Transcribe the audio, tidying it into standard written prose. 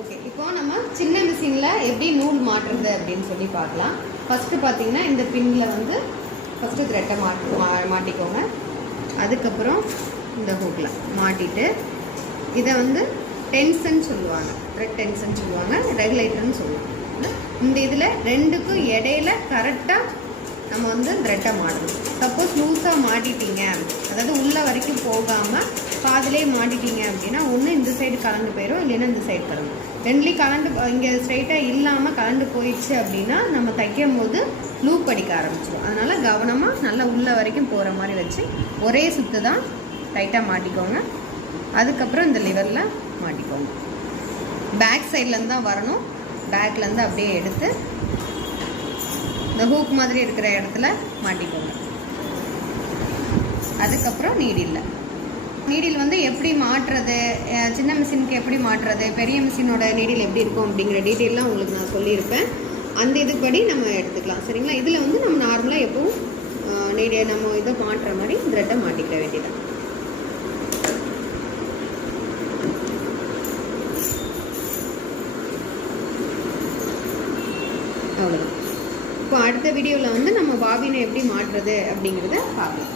Okay, இப்போ நம்ம சின்ன மிஷினில் எப்படி நூல் மாட்டுறது அப்படின்னு சொல்லி பார்க்கலாம். ஃபஸ்ட்டு பார்த்தீங்கன்னா இந்த பின்னில் வந்து ஃபஸ்ட்டு த்ரெட்டை மாட்டிக்கோங்க. அதுக்கப்புறம் இந்த ஹூக்கில் மாட்டிட்டு இதை வந்து டென்ஷன் சொல்லுவாங்க, த்ரெட் டென்ஷன் சொல்லுவாங்க, ரெகுலேட்டர்னு சொல்லுவாங்க. இந்த இதில் ரெண்டுக்கும் இடையில கரெக்டாக நம்ம வந்து த்ரெட்டை மாட்டணும். சப்போஸ் லூஸாக மாட்டிட்டீங்க, அதாவது உள்ள வரைக்கும் போகாமல் பாதிலே மாட்டிட்டீங்க அப்படின்னா ஒன்று இந்த சைடு கலந்து போயிடும், இல்லைன்னா இந்த சைடு கலந்து. ரெண்டுலேயும் கலந்து இங்கே ஸ்ட்ரைட்டாக இல்லாமல் கலந்து போயிடுச்சு அப்படின்னா நம்ம தைக்கும் போது லூப் அடிக்க ஆரம்பிச்சிடும். அதனால் கவனமாக நல்லா உள்ள வரைக்கும் போகிற மாதிரி வச்சு ஒரே சுற்று தான் டைட்டாக மாட்டிக்கோங்க. அதுக்கப்புறம் இந்த லிவரில் மாட்டிக்கோங்க. பேக் சைட்லேருந்து தான் வரணும். பேக்லேருந்து அப்படியே எடுத்து இந்த ஹூக் மாதிரி இருக்கிற இடத்துல மாட்டிக்கோங்க. அதுக்கப்புறம் நீடில் வந்து எப்படி மாட்டுறது, சின்ன மிஷினுக்கு எப்படி மாட்டுறது, பெரிய மிஷினோட நீடில் எப்படி இருக்கும் அப்படிங்கிற டீட்டெயிலாம் உங்களுக்கு நான் சொல்லியிருப்பேன். அந்த இதுபடி நம்ம எடுத்துக்கலாம், சரிங்களா? இதில் வந்து நம்ம நார்மலாக எப்பவும் நம்ம இதை மாட்டுற மாதிரி த்ரெட்டை மாட்டிக்க வேண்டியதான். அவ்வளோதான். இப்போ அடுத்த வீடியோவில் வந்து நம்ம பாபினை எப்படி மாட்டுறது அப்படிங்கிறத பார்க்கலாம்.